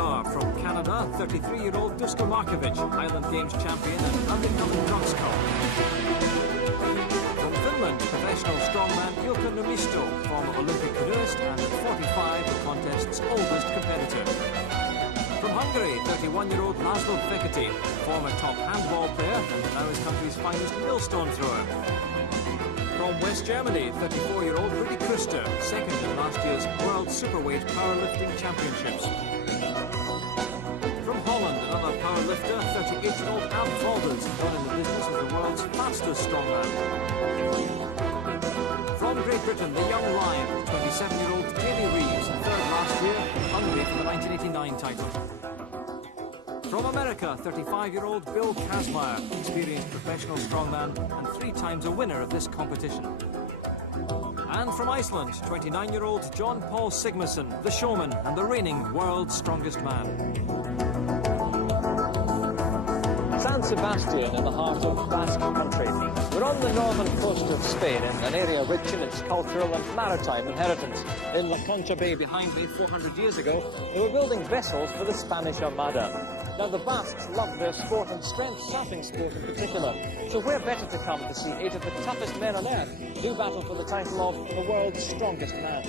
Are from Canada, 33-year-old Dusko Markovic, Island Games champion and undercover drugs cop. From Finland, professional strongman Ilkka Numisto, former Olympic canoeist and at 45 the contest's oldest competitor. From Hungary, 31-year-old Laszlo Fekete, former top handball player and now his country's finest millstone thrower. From West Germany, 34-year-old Rudy Kuster, second in last year's World Superweight Powerlifting Championships. From Holland, another powerlifter, 38-year-old Ab Valdez, known in the business as the world's fastest strongman. From Great Britain, the young lion, 27-year-old Jamie Reeves, third last year, hungry for the 1989 title. From America, 35-year-old Bill Kazmaier, experienced professional strongman and 3 times a winner of this competition. And from Iceland, 29-year-old John Paul Sigmarsson, the showman and the reigning world's strongest man. San Sebastian in the heart of Basque country. We're on the northern coast of Spain, in an area rich in its cultural and maritime inheritance. In La Concha Bay behind me 400 years ago, they were building vessels for the Spanish Armada. Now the Basques love their sport and strength surfing sport in particular. So where better to come to see 8 of the toughest men on earth do battle for the title of the world's strongest man.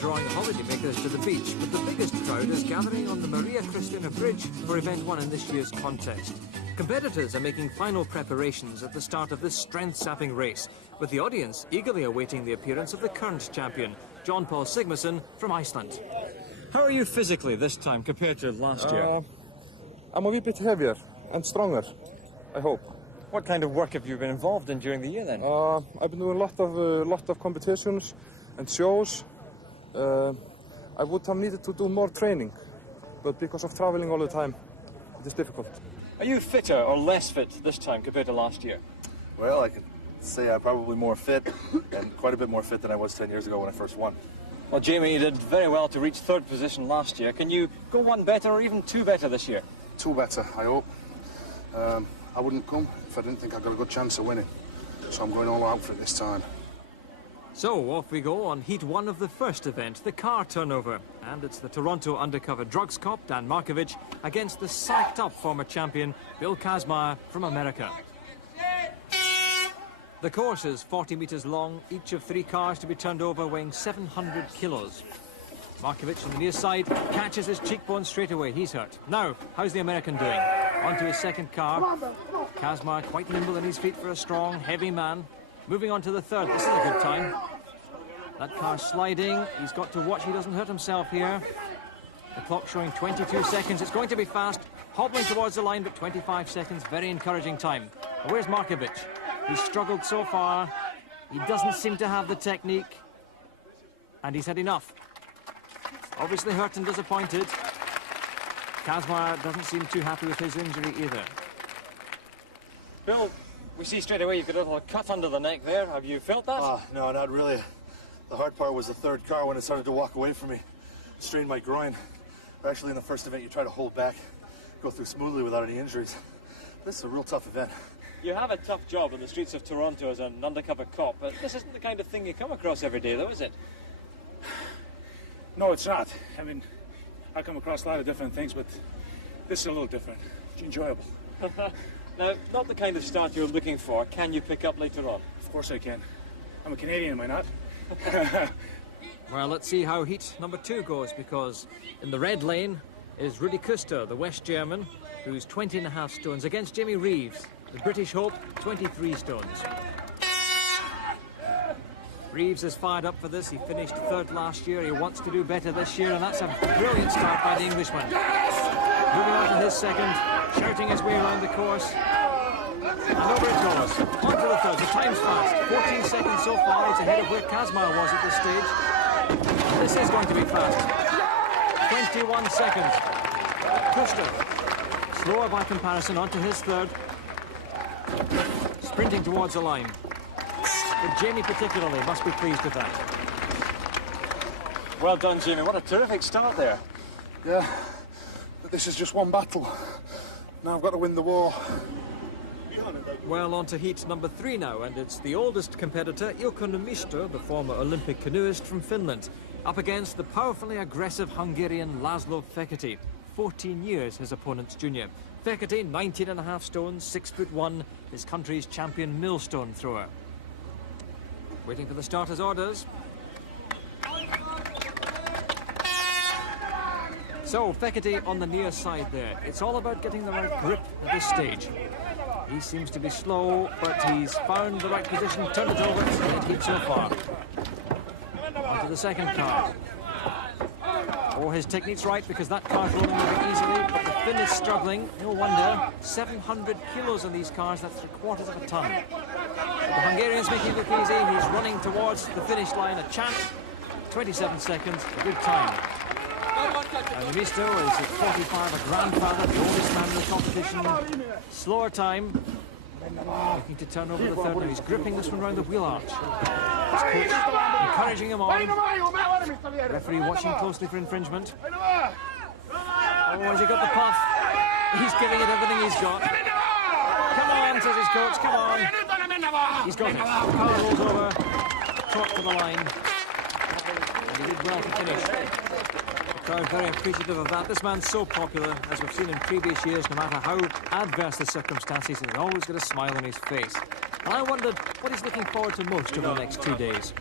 Drawing holidaymakers to the beach, but the biggest crowd is gathering on the Maria Cristina Bridge for event 1 in this year's contest. Competitors are making final preparations at the start of this strength-sapping race, with the audience eagerly awaiting the appearance of the current champion, John Paul Sigmarsson from Iceland. How are you physically this time compared to last year? I'm a wee bit heavier and stronger, I hope. What kind of work have you been involved in during the year then? I've been doing a lot of competitions and shows. I would have needed to do more training, but because of traveling all the time, it is difficult. Are you fitter or less fit this time compared to last year? Well, I can say I'm probably more fit, and quite a bit more fit than I was 10 years ago when I first won. Well, Jamie, you did very well to reach 3rd position last year. Can you go 1 better or even 2 better this year? 2 better, I hope. I wouldn't come if I didn't think I got a good chance of winning, so I'm going all out for it this time. So off we go on Heat 1 of the first event, the car turnover. And it's the Toronto undercover drugs cop, Dan Markovic, against the psyched-up former champion, Bill Kazmaier from America. The course is 40 metres long, each of 3 cars to be turned over weighing 700 kilos. Markovic on the near side catches his cheekbone straight away. He's hurt. Now, how's the American doing? Onto his second car. Kazmaier quite nimble on his feet for a strong, heavy man. Moving on to the 3rd. This is a good time. That car sliding. He's got to watch he doesn't hurt himself here. The clock showing 22 seconds. It's going to be fast. Hobbling towards the line, but 25 seconds. Very encouraging time. And where's Markovic? He's struggled so far. He doesn't seem to have the technique. And he's had enough. Obviously hurt and disappointed. Kazmaier doesn't seem too happy with his injury either. Bill, we see straight away you've got a little cut under the neck there. Have you felt that? No, not really. The hard part was the 3rd car when it started to walk away from me. Strained my groin. Actually, in the first event, you try to hold back, go through smoothly without any injuries. This is a real tough event. You have a tough job on the streets of Toronto as an undercover cop, but this isn't the kind of thing you come across every day, though, is it? No, it's not. I mean, I come across a lot of different things, but this is a little different. It's enjoyable. Now, not the kind of start you're looking for. Can you pick up later on? Of course I can. I'm a Canadian, am I not? Well, let's see how heat number 2 goes, because in the red lane is Rudy Kuster, the West German, who's 20.5 stones, against Jamie Reeves, the British hope, 23 stones. Reeves is fired up for this. He finished 3rd last year. He wants to do better this year, and that's a brilliant start by the Englishman. Moving on to his second, shouting his way around the course. And over it goes. On to the third. The time's fast. 14 seconds so far. He's ahead of where Kazmar was at this stage. This is going to be fast. 21 seconds. Kuster, slower by comparison, on to his third. Sprinting towards the line. But Jamie particularly must be pleased with that. Well done, Jamie. What a terrific start there. Yeah, but this is just one battle. Now I've got to win the war. Well, on to heat number 3 now, and it's the oldest competitor, Ilkka Niemistö, the former Olympic canoeist from Finland, up against the powerfully aggressive Hungarian Laszlo Fekete. 14 years his opponent's junior. Fekete, 19.5 stones, 6'1", his country's champion millstone thrower. Waiting for the starter's orders. So, Fekete on the near side there. It's all about getting the right grip at this stage. He seems to be slow, but he's found the right position, turned it over, and keeps so far. On to the second car. Oh, his technique's right, because that car's rolling very easily, but the Finn is struggling. No wonder. 700 kilos on these cars, that's 3/4 of a ton. The Hungarian's making it look easy. He's running towards the finish line. A chance. 27 seconds. A good time. And Niemistö is at 45, a grandfather, the oldest man in the competition. Slower time. Looking to turn over the third. Now he's gripping this one round the wheel arch. His coach encouraging him on. Referee watching closely for infringement. Oh, has he got the puff? He's giving it everything he's got. Come on, says his coach, come on. He's got it. The car rolls over, top to the line. And he did well to finish. The crowd very appreciative of that. This man's so popular, as we've seen in previous years, no matter how adverse the circumstances, he's always got a smile on his face. And I wondered what he's looking forward to most over the next 2 days.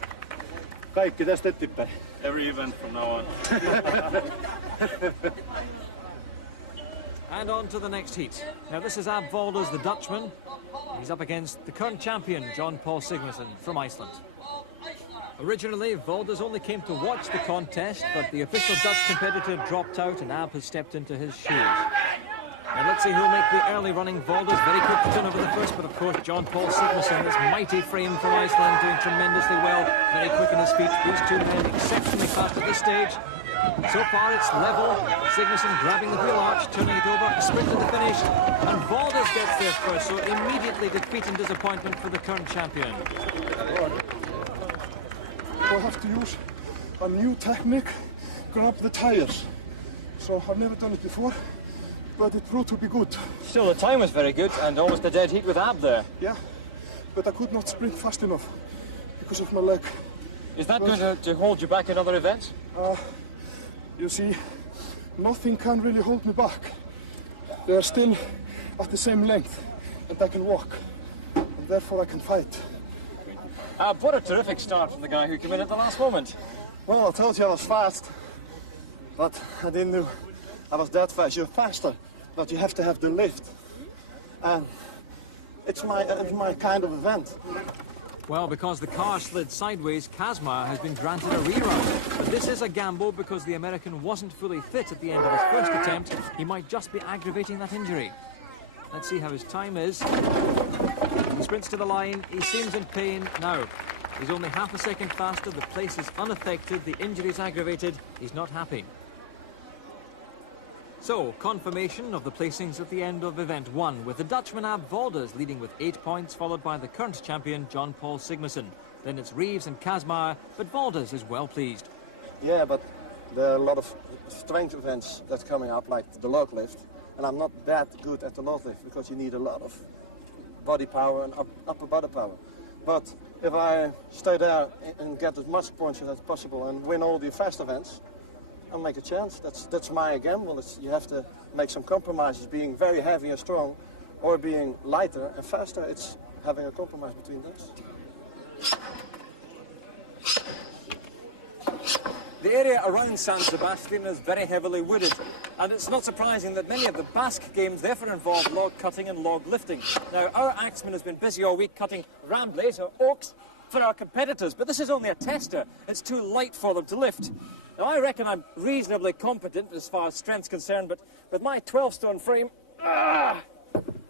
Kaikki tästä eteenpäin. Every event from now on. And on to the next heat. Now this is Ab Volders, the Dutchman. He's up against the current champion, John Paul Sigmarsson from Iceland. Originally, Volders only came to watch the contest, but the official Dutch competitor dropped out and Ab has stepped into his shoes. And let's see who'll make the early running. Volders, very quick to turn over the first, but of course John Paul Sigmarsson, this mighty frame from Iceland, doing tremendously well, very quick on his feet. These two men exceptionally fast at this stage. So far it's level. Sigmarsson grabbing the wheel arch, turning it over, a sprint to the finish, and Volders gets there first, so immediately defeat and disappointment for the current champion. I have to use a new technique, grab the tires. So I've never done it before, but it proved to be good. Still, the time was very good, and almost a dead heat with Ab there. Yeah, but I could not sprint fast enough because of my leg. Is that going to hold you back in other events? You see, nothing can really hold me back. They are still at the same length, and I can walk, and therefore I can fight. What a terrific start from the guy who came in at the last moment. Well, I told you I was fast, but I didn't know I was that fast. You're faster, but you have to have the lift. And it's my kind of event. Well, because the car slid sideways, Kazmar has been granted a rerun. But this is a gamble because the American wasn't fully fit at the end of his first attempt. He might just be aggravating that injury. Let's see how his time is. He sprints to the line. He seems in pain. Now, he's only half a second faster. The place is unaffected. The injury is aggravated. He's not happy. So, confirmation of the placings at the end of event 1, with the Dutchman Ab Volders leading with 8 points, followed by the current champion John Paul Sigmarsson. Then it's Reeves and Kazmar, but Volders is well pleased. Yeah, but there are a lot of strength events that's coming up, like the log lift. And I'm not that good at the log lift because you need a lot of body power and upper body power. But if I stay there and get as much points as possible and win all the fast events, I'll make a chance. That's my gamble. You have to make some compromises, being very heavy and strong, or being lighter and faster. It's having a compromise between those. The area around San Sebastian is very heavily wooded, and it's not surprising that many of the Basque games therefore involve log cutting and log lifting. Now, our axeman has been busy all week cutting ramblets or oaks for our competitors, but this is only a tester. It's too light for them to lift. Now, I reckon I'm reasonably competent as far as strength's concerned, but with my 12-stone frame, I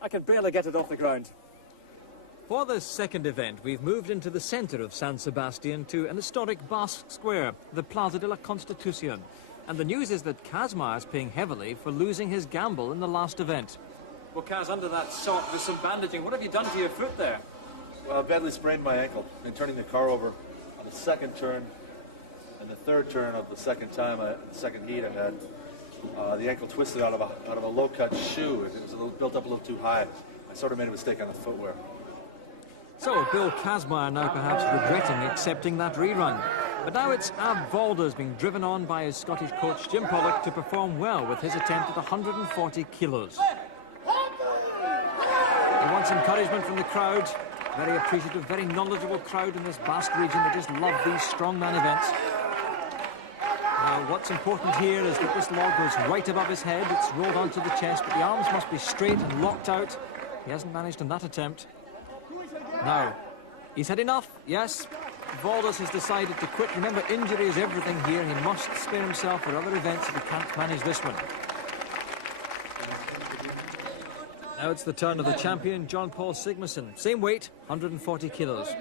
can barely get it off the ground. For this second event, we've moved into the centre of San Sebastian to an historic Basque square, the Plaza de la Constitución. And the news is that Kazma is paying heavily for losing his gamble in the last event. Well, Kaz, under that sock with some bandaging, what have you done to your foot there? Well, I badly sprained my ankle in turning the car over on the second turn and the third turn of the second time, the second heat. I had the ankle twisted out of a low-cut shoe. It was built up a little too high. I sort of made a mistake on the footwear. So, Bill Kazmaier now perhaps regretting accepting that rerun. But now it's Ab Valdez being driven on by his Scottish coach Jim Pollock to perform well with his attempt at 140 kilos. He wants encouragement from the crowd. Very appreciative, very knowledgeable crowd in this Basque region. They just love these strongman events. Now, what's important here is that this log goes right above his head. It's rolled onto the chest, but the arms must be straight and locked out. He hasn't managed in that attempt. Now, he's had enough, yes. Valdez has decided to quit. Remember, injury is everything here. He must spare himself for other events if he can't manage this one. Now it's the turn of the champion, John Paul Sigmarsson. Same weight, 140 kilos.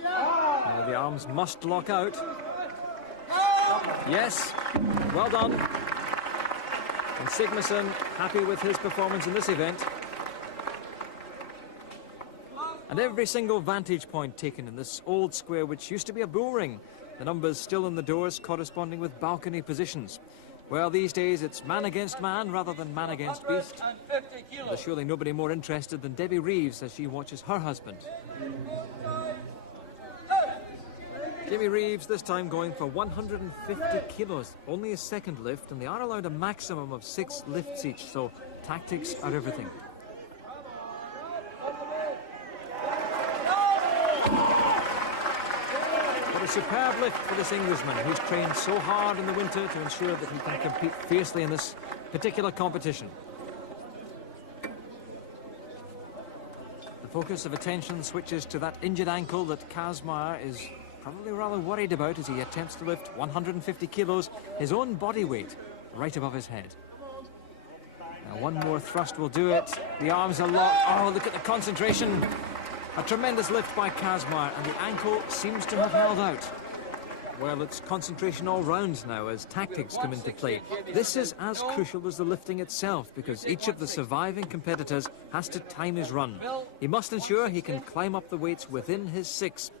Now the arms must lock out. Yes, well done. And Sigmarsson happy with his performance in this event. And every single vantage point taken in this old square, which used to be a bull ring. The numbers still in the doors corresponding with balcony positions. Well, these days it's man against man rather than man against beast. There's surely nobody more interested than Debbie Reeves as she watches her husband. Jimmy Reeves this time going for 150 kilos, only his second lift, and they are allowed a maximum of 6 lifts each, so tactics are everything. But a superb lift for this Englishman, who's trained so hard in the winter to ensure that he can compete fiercely in this particular competition. The focus of attention switches to that injured ankle that Kazmaier is probably rather worried about as he attempts to lift 150 kilos, his own body weight, right above his head. Now one more thrust will do it. The arms are locked. Oh, look at the concentration. A tremendous lift by Kazmaier, and the ankle seems to have held out. Well, it's concentration all round now as tactics come into play. This is as crucial as the lifting itself because each of the surviving competitors has to time his run. He must ensure he can climb up the weights within his 6.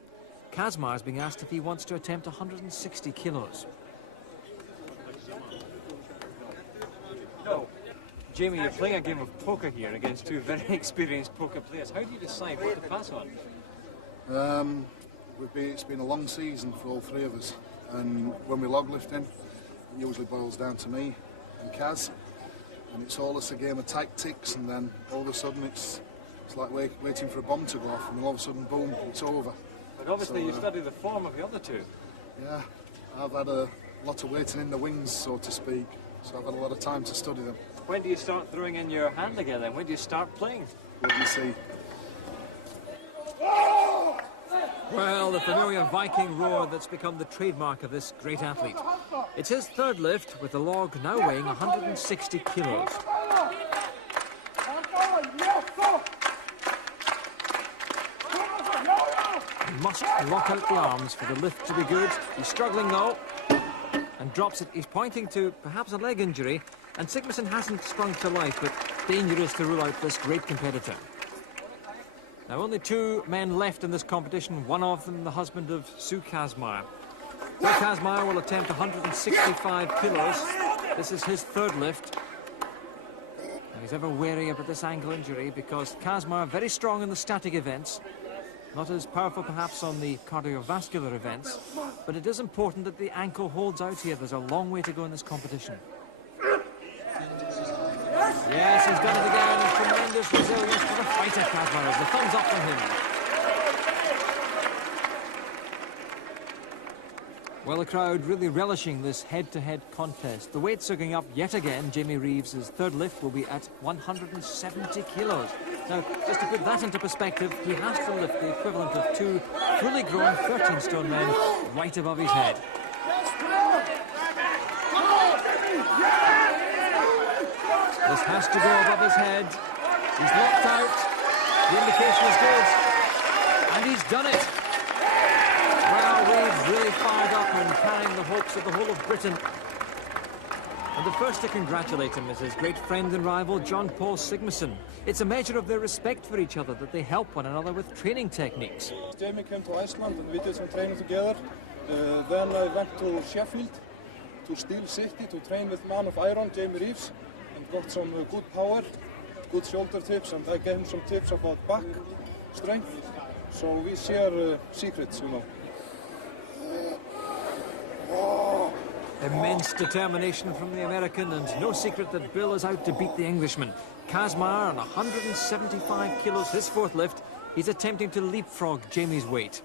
Kazmaier is being asked if he wants to attempt 160 kilos. No. Jamie, you're playing a game of poker here against two very experienced poker players. How do you decide what to pass on? It's been a long season for all three of us, and when we log lifting, it usually boils down to me and Kaz, and it's all a game of tactics, and then all of a sudden it's like waiting for a bomb to go off, and then all of a sudden, boom, it's over. But obviously you study the form of the other two. Yeah, I've had a lot of waiting in the wings, so to speak, so I've had a lot of time to study them. When do you start throwing in your hand again then? When do you start playing? What do you see? Well, the familiar Viking roar that's become the trademark of this great athlete. It's his third lift, with the log now weighing 160 kilos. He must lock out the arms for the lift to be good. He's struggling though, and drops it. He's pointing to perhaps a leg injury, and Sigmarsson hasn't sprung to life, but dangerous to rule out this great competitor. Now, only 2 men left in this competition, one of them the husband of Sue Kazmaier. Sue Kazmaier will attempt 165 kilos. This is his third lift. Now he's ever wary about this ankle injury because Kazmar very strong in the static events. Not as powerful perhaps on the cardiovascular events, but it is important that the ankle holds out here. There's a long way to go in this competition. Yes, he's done it again. Tremendous resilience for the fighter, Kazmar. The thumbs up from him. Well, the crowd really relishing this head-to-head contest. The weight's going up yet again. Jamie Reeves' third lift will be at 170 kilos. Now, just to put that into perspective, he has to lift the equivalent of two fully grown 13-stone men right above his head. This has to go above his head. He's locked out. The indication is good. And he's done it. Well, Reeves really fired up and carrying the hopes of the whole of Britain. And the first to congratulate him is his great friend and rival, John Paul Sigmarsson. It's a measure of their respect for each other that they help one another with training techniques. Jamie came to Iceland and we did some training together. Then I went to Sheffield, to Steel City, to train with Man of Iron, Jamie Reeves, and got some good power, good shoulder tips, and I gave him some tips about back strength. So we share secrets, you know. Immense determination from the American, and no secret that Bill is out to beat the Englishman. Kazmar on 175 kilos, his fourth lift. He's attempting to leapfrog Jamie's weight.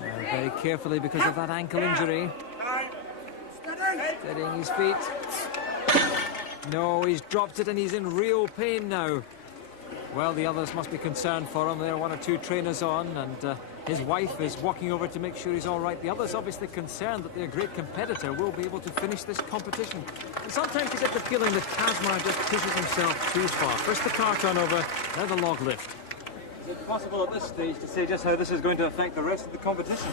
Now, very carefully because of that ankle injury. Steadying his feet. No, he's dropped it and he's in real pain now. Well, the others must be concerned for him. There are one or two trainers on, and his wife is walking over to make sure he's all right. The others obviously concerned that their great competitor will be able to finish this competition. And sometimes you get the feeling that Kazmar just pushes himself too far. First the car turnover, now the log lift. Is it possible at this stage to say just how this is going to affect the rest of the competition?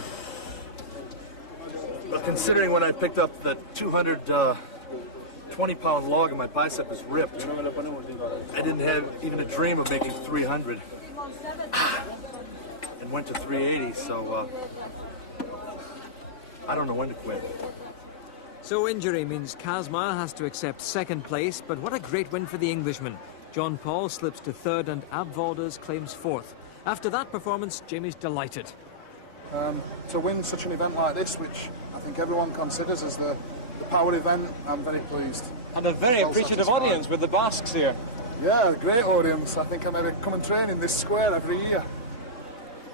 Well, considering when I picked up the 220-pound log and my bicep is ripped, I didn't have even a dream of making 300. And went to 380, so I don't know when to quit. So injury means Kazmar has to accept second place, but what a great win for the Englishman. John Paul slips to third and Ab Valdez claims fourth. After that performance, Jamie's delighted. To win such an event like this, which I think everyone considers as the power event, I'm very pleased. And a very appreciative audience with the Basques here. Yeah, a great audience. I think I maybe come and train in this square every year.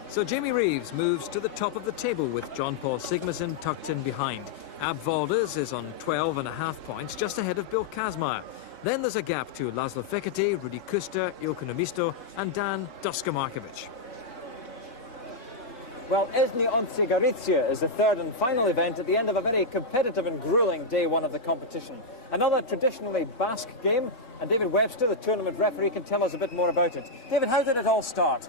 So Jamie Reeves moves to the top of the table with John Paul Sigmarsson tucked in behind. Ab Valdez is on 12.5 points, just ahead of Bill Kazmar. Then there's a gap to Laszlo Fekete, Rudi Kuster, Ilko Nomisto and Dan Duska Markovic. Well, Esni on Cigarizia is the third and final event at the end of a very competitive and grueling day one of the competition. Another traditionally Basque game, and David Webster, the tournament referee, can tell us a bit more about it. David, how did it all start?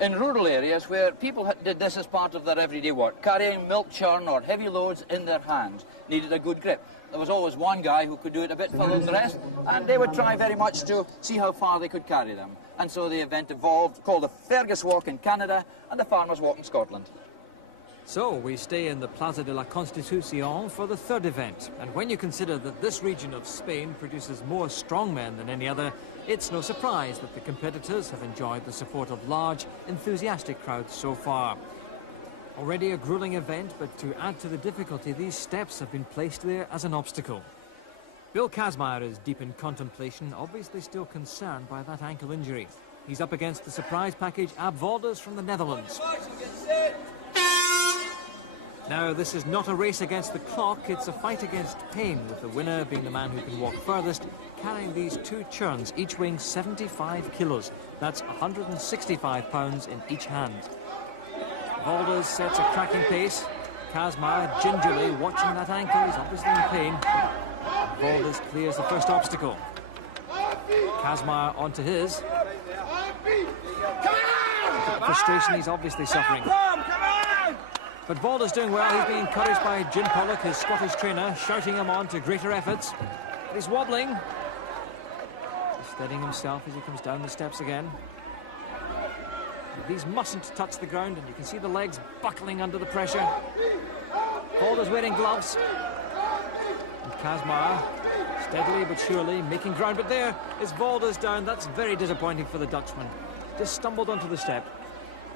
In rural areas where people did this as part of their everyday work, carrying milk churn or heavy loads in their hands needed a good grip. There was always one guy who could do it a bit further than the rest, and they would try very much to see how far they could carry them. And so the event evolved, called the Fergus Walk in Canada and the Farmers' Walk in Scotland. So we stay in the Plaza de la Constitución for the third event. And when you consider that this region of Spain produces more strongmen than any other, it's no surprise that the competitors have enjoyed the support of large, enthusiastic crowds so far. Already a grueling event, but to add to the difficulty, these steps have been placed there as an obstacle. Bill Kazmar is deep in contemplation, obviously still concerned by that ankle injury. He's up against the surprise package Ab Valdez from the Netherlands. Now, this is not a race against the clock, it's a fight against pain, with the winner being the man who can walk furthest, carrying these two churns, each weighing 75 kilos. That's 165 pounds in each hand. Valdez sets a cracking pace. Kazmar gingerly watching that ankle, he's obviously in pain. Valdez clears the first obstacle. Kazmar onto his. The frustration he's obviously suffering. But Valdez doing well. He's being encouraged by Jim Pollock, his Scottish trainer, shouting him on to greater efforts. But he's wobbling. He's steadying himself as he comes down the steps again. These mustn't touch the ground, and you can see the legs buckling under the pressure. Valdez wearing gloves. Kazmaier, steadily but surely making ground, but there is Walters down. That's very disappointing for the Dutchman. Just stumbled onto the step,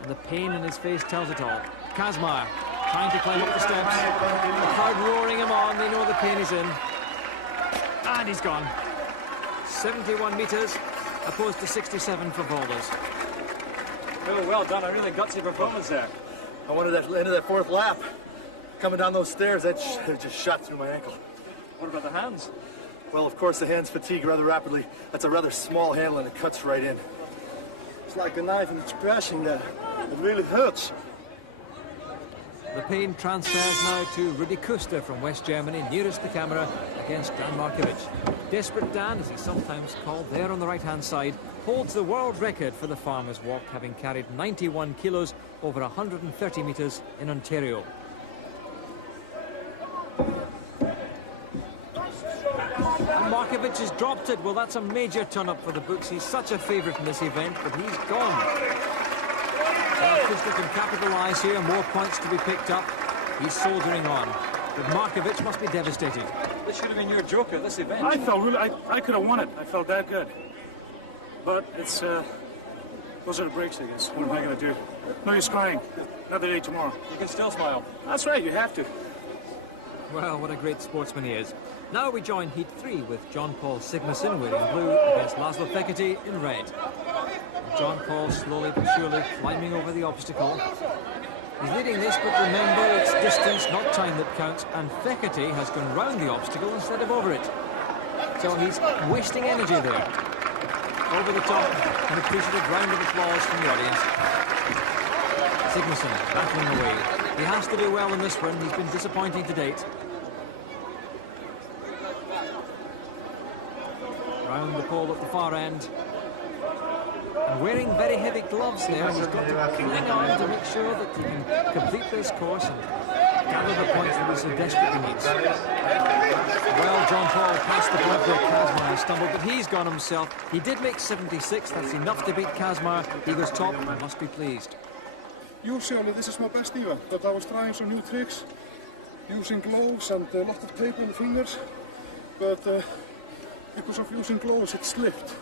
and the pain in his face tells it all. Kazmaier trying to climb up the steps, the crowd roaring him on. They know the pain is in, and he's gone. 71 metres opposed to 67 for Walters. Oh, well done, a really gutsy performance there. I wanted that end of that fourth lap. Coming down those stairs, that just shot through my ankle. What about the hands? Well, of course, the hands fatigue rather rapidly. That's a rather small handle and it cuts right in. It's like a knife and it's pressing there. It really hurts. The pain transfers now to Rudi Kuster from West Germany, nearest the camera, against Dan Markovic. Desperate Dan, as he's sometimes called, there on the right-hand side, holds the world record for the farmer's walk, having carried 91 kilos over 130 metres in Ontario. And Markovic has dropped it. Well, that's a major turn-up for the books. He's such a favourite in this event, but he's gone. Kuster can capitalise here, more points to be picked up. He's soldiering on, but Markovic must be devastated. This should have been your joker, this event. I felt really, I could have won it. I felt that good. But it's, those are the breaks, I guess. What am I going to do? No use crying. Another day tomorrow. You can still smile. That's right, you have to. Well, what a great sportsman he is. Now we join Heat 3 with John Paul Sigmarsson wearing blue against Laszlo Fekete in red. John Paul slowly but surely climbing over the obstacle. He's leading this, but remember, it's distance, not time that counts, and Fekete has gone round the obstacle instead of over it. So he's wasting energy there. Over the top, an appreciative round of applause from the audience. Sigmarsson battling away. He has to do well in this one. He's been disappointing to date. Round the pole at the far end. And wearing very heavy gloves there, he's got to cling on to make sure that he can complete this course and gather the points that he so desperately needs. Well, John Paul passed the point where Kazmaier stumbled, but he's gone himself. He did make 76, that's enough to beat Kazmaier. He goes top and must be pleased. Usually this is my best event, but I was trying some new tricks, using gloves and a lot of tape on the fingers, but because of using gloves it slipped.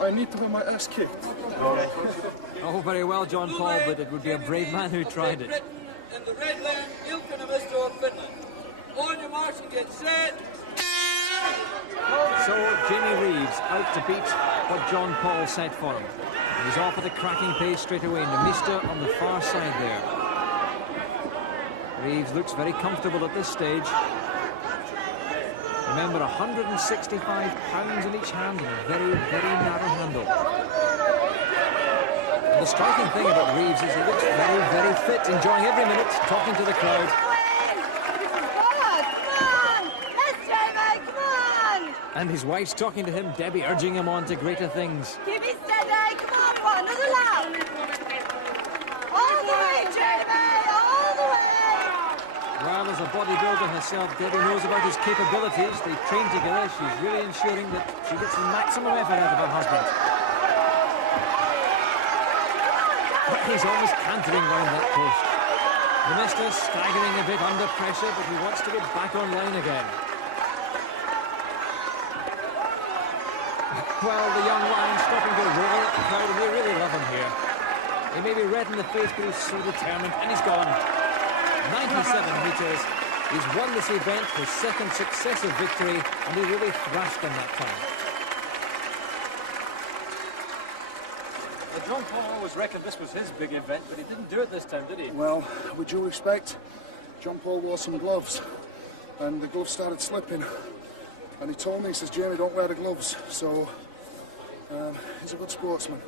I need to have my ass kicked. Oh, very well, John Paul, but it would be a brave man who tried it. In the red line, Ilkka Niemisto of Finland. On your march and get set. So Jamie Reeves out to beat what John Paul set for him. He's off at a cracking pace straight away. Niemisto on the far side there. Reeves looks very comfortable at this stage. Remember, 165 pounds in each hand and a very, very narrow handle. And the striking thing about Reeves is he looks very, very fit, enjoying every minute, talking to the crowd. And his wife's talking to him, Debbie urging him on to greater things. Keep it steady, come on, boy, another lap. All the way, Jamie, all the way. Well, as a bodybuilder herself, Debbie knows about his capabilities. They train together. She's really ensuring that she gets the maximum effort out of her husband. But he's almost cantering round that post. Niemisto staggering a bit under pressure, but he wants to get back online again. Well, the young lion stopping to roar at the crowd, and they really love him here. He may be red in the face, but he's so determined, and he's gone. 97 metres. He's won this event, his second successive victory, and he really thrashed them that time. John Paul always reckoned this was his big event, but he didn't do it this time, did he? Well, with due respect, John Paul wore some gloves, and the gloves started slipping. And he told me, he says, Jamie, don't wear the gloves. So, he's a good sportsman.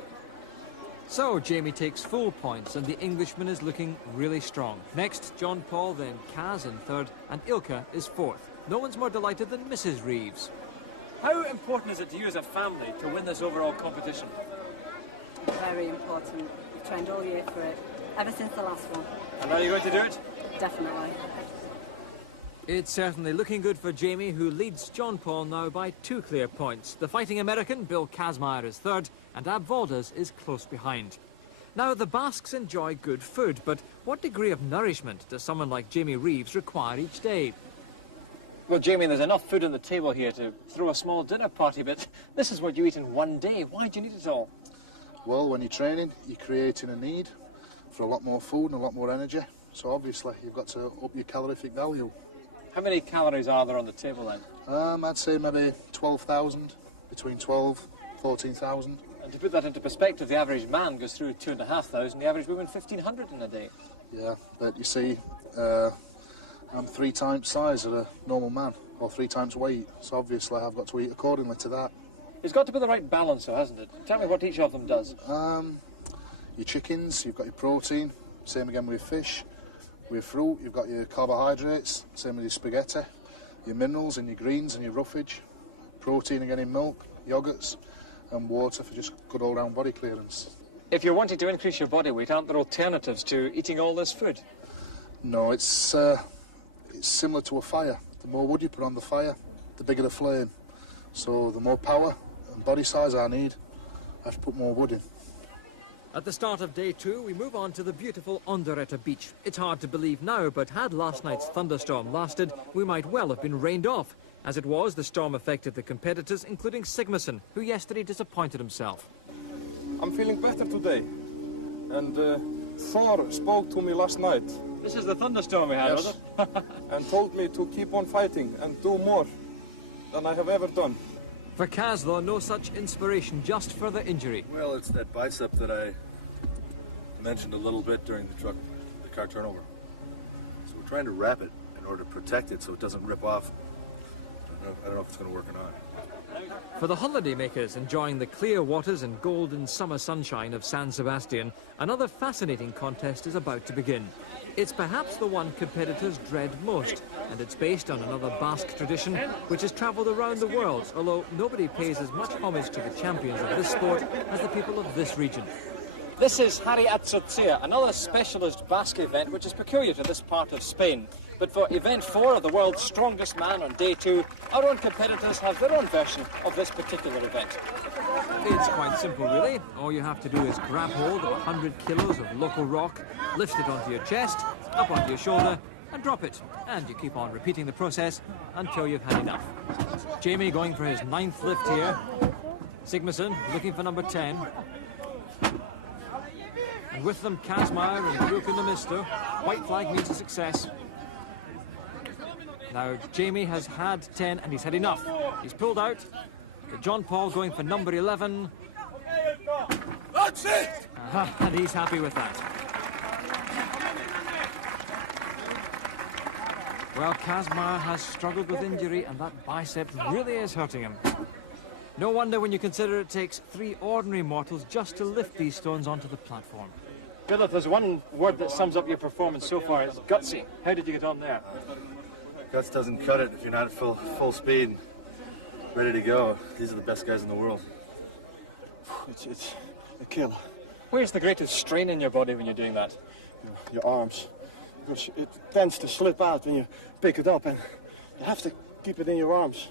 So, Jamie takes full points, and the Englishman is looking really strong. Next, John Paul, then Kaz in third, and Ilkka is fourth. No one's more delighted than Mrs. Reeves. How important is it to you as a family to win this overall competition? Very important. We've trained all year for it, ever since the last one. And are you going to do it? Definitely. It's certainly looking good for Jamie, who leads John Paul now by 2 clear points. The fighting American, Bill Kazmaier, is third, and Ab Walters is close behind. Now, the Basques enjoy good food, but what degree of nourishment does someone like Jamie Reeves require each day? Well, Jamie, there's enough food on the table here to throw a small dinner party, but this is what you eat in one day. Why do you need it all? Well, when you're training, you're creating a need for a lot more food and a lot more energy. So obviously, you've got to up your calorific value. How many calories are there on the table then? I'd say maybe 12,000, between 12, 14,000. And to put that into perspective, the average man goes through 2,500, the average woman 1,500 in a day. Yeah, but you see, I'm 3 times size of a normal man, or 3 times weight, so obviously I've got to eat accordingly to that. It's got to be the right balance, though, hasn't it? Tell me what each of them does. Your chickens, you've got your protein, same again with fish. With fruit, you've got your carbohydrates, same with your spaghetti, your minerals and your greens and your roughage, protein again in milk, yogurts, and water for just good all-round body clearance. If you're wanting to increase your body weight, aren't there alternatives to eating all this food? No, it's similar to a fire. The more wood you put on the fire, the bigger the flame. So the more power and body size I need, I have to put more wood in. At the start of day 2, we move on to the beautiful Onderetta beach. It's hard to believe now, but had last night's thunderstorm lasted, we might well have been rained off. As it was, the storm affected the competitors, including Sigmarsson, who yesterday disappointed himself. I'm feeling better today. And Thor spoke to me last night. This is the thunderstorm we had, Yes. was it? And told me to keep on fighting and do more than I have ever done. For Kaz, though, no such inspiration, just for the injury. Well, it's that bicep that I mentioned a little bit during the car turnover. So we're trying to wrap it in order to protect it so it doesn't rip off. I don't know if it's going to work or not. For the holidaymakers enjoying the clear waters and golden summer sunshine of San Sebastian, another fascinating contest is about to begin. It's perhaps the one competitors dread most, and it's based on another Basque tradition which has travelled around the world, although nobody pays as much homage to the champions of this sport as the people of this region. This is Hari Atzotzia, another specialist Basque event which is peculiar to this part of Spain. But for event 4 of the world's strongest man on day 2, our own competitors have their own version of this particular event. It's quite simple, really. All you have to do is grab hold of 100 kilos of local rock, lift it onto your chest, up onto your shoulder, and drop it. And you keep on repeating the process until you've had enough. Jamie going for his 9th lift here. Sigmarsson looking for number 10. And with them, Kazmaier and Ilkka Namisto. White flag means a success. Now, Jamie has had 10 and he's had enough. He's pulled out. But John Paul going for number 11. That's it! And he's happy with that. Well, Kazmaier has struggled with injury and that bicep really is hurting him. No wonder when you consider it takes 3 ordinary mortals just to lift these stones onto the platform. Bill, if there's one word that sums up your performance so far, it's gutsy. How did you get on there? Guts doesn't cut it if you're not at full speed, ready to go. These are the best guys in the world. It's a kill. Where's the greatest strain in your body when you're doing that? Your arms. Because it tends to slip out when you pick it up, and you have to keep it in your arms.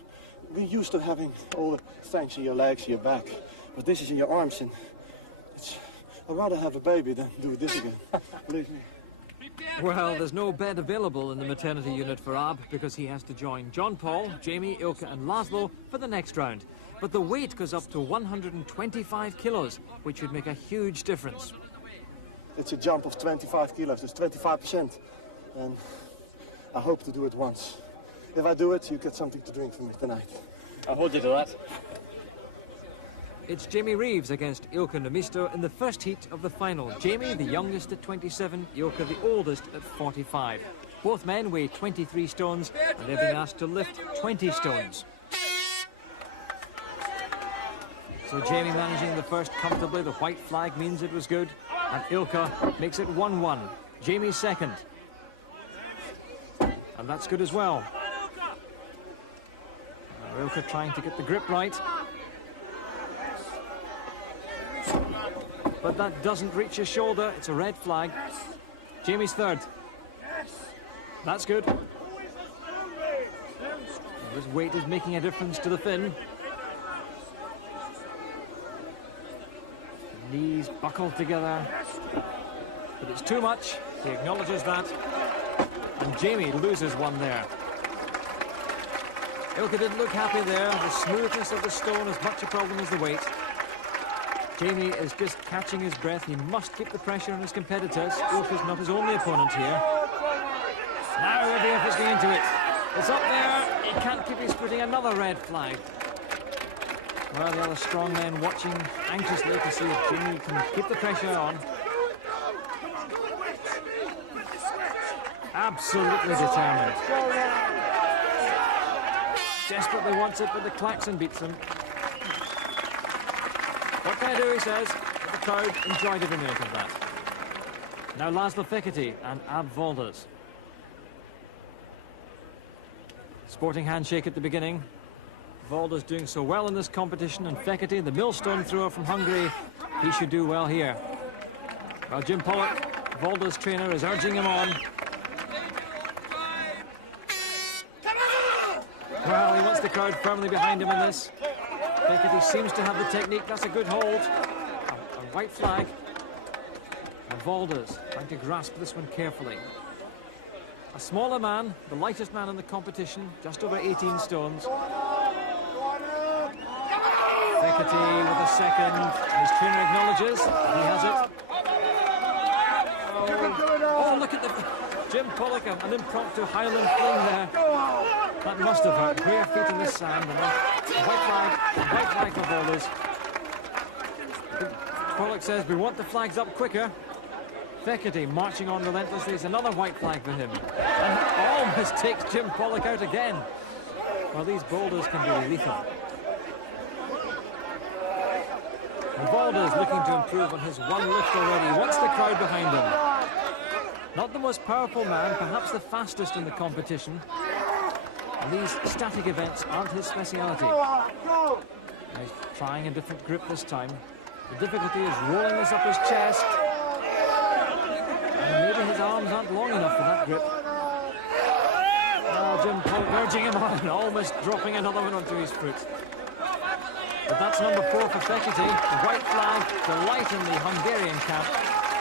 We're used to having all the strength in your legs, your back, but this is in your arms, and I'd rather have a baby than do this again. Believe me. Well, there's no bed available in the maternity unit for Ab because he has to join John Paul, Jamie, Ilkka and Laszlo for the next round. But the weight goes up to 125 kilos, which would make a huge difference. It's a jump of 25 kilos, it's 25%. And I hope to do it once. If I do it, you get something to drink for me tonight. I'll hold you to that. It's Jamie Reeves against Ilkka Namisto in the first heat of the final. Jamie, the youngest at 27, Ilkka, the oldest at 45. Both men weigh 23 stones, and they've been asked to lift 20 stones. So Jamie managing the first comfortably. The white flag means it was good. And Ilkka makes it 1-1. Jamie second. And that's good as well. Now Ilkka trying to get the grip right. But that doesn't reach his shoulder. It's a red flag. Jamie's third. That's good. And this weight is making a difference to the fin. The knees buckled together. But it's too much. He acknowledges that. And Jamie loses one there. Ilka didn't look happy there. The smoothness of the stone is much a problem as the weight. Jamie is just catching his breath. He must keep the pressure on his competitors. Ilka's not his only opponent here. Now every effort's going into it. It's up there. He can't keep his footing. Another red flag. Well, the other strong men watching anxiously to see if Jamie can keep the pressure on. Absolutely determined. Desperately wants it, but the klaxon beats him. What can I do, he says. But the crowd enjoyed every minute of that. Now Laszlo Fekete and Ab Volders. Sporting handshake at the beginning. Volders doing so well in this competition, and Fekete, the millstone thrower from Hungary, he should do well here. Well, Jim Pollock, Volders' trainer, is urging him on. Well, he wants the crowd firmly behind him in this. Fekete seems to have the technique. That's a good hold. A white flag. And Volders trying to grasp this one carefully. A smaller man, the lightest man in the competition, just over 18 stones. Fekete with a second. His trainer acknowledges. He has it. Oh, look at the... Jim Pollock, an impromptu Highland fling there. That must have hurt. Bare feet in the sand. And white flag for Volders. Pollock says we want the flags up quicker. Fekete marching on relentlessly. It's another white flag for him. And almost takes Jim Pollock out again. Well, these boulders can be lethal. And Volders looking to improve on his one lift already. He wants the crowd behind him. Not the most powerful man, perhaps the fastest in the competition. And these static events aren't his speciality. He's trying a different grip this time. The difficulty is rolling this up his chest. And maybe his arms aren't long enough for that grip. Oh, Jim Pollock urging him on, almost dropping another one onto his foot. But that's number 4 for Fekete. The white flag, delight in the Hungarian camp.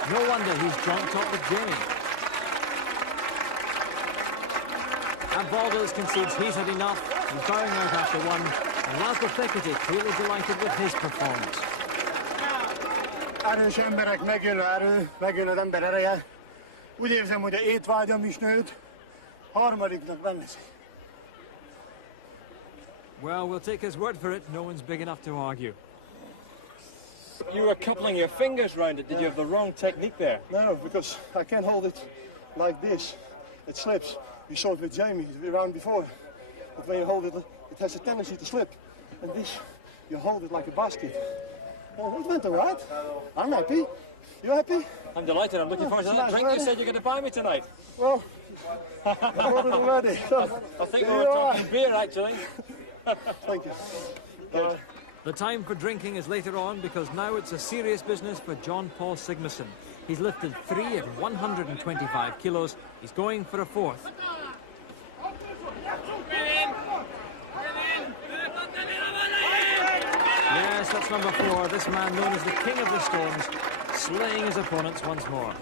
No wonder he's joint top with Jamie. And Volders concedes he's had enough. He's bowing out after one. And Laszlo Fekete clearly delighted with his performance. Erős emberek megöl az ember ereje. Úgy érzem, hogy a étvágyam is nőtt. Harmadiknak nem lesz. Well, we'll take his word for it. No one's big enough to argue. You were coupling your fingers round it. Did you have the wrong technique there? No, because I can't hold it like this. It slips. You saw it with Jamie the round before. But when you hold it, it has a tendency to slip. And this, you hold it like a basket. Oh, it went all right. I'm happy. You happy? I'm delighted. I'm looking forward to that drink you said you're going to buy me tonight. Well, I bought it already. I think we were talking beer, actually. Thank you. The time for drinking is later on because now it's a serious business for John Paul Sigmarsson. He's lifted 3 at 125 kilos. He's going for a 4th. Yes, that's number 4. This man known as the King of the Stones, slaying his opponents once more.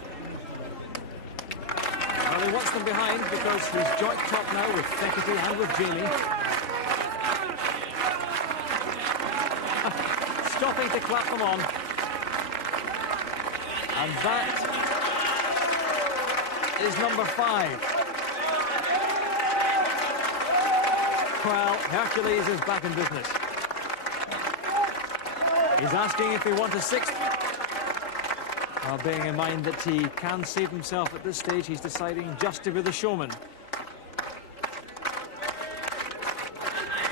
Well, he wants them behind because he's joint top now with Fekete and with Jamie. Stopping to clap them on. And that is number 5. Well, Hercules is back in business. He's asking if they want a 6th. Well, bearing in mind that he can save himself at this stage, he's deciding just to be the showman.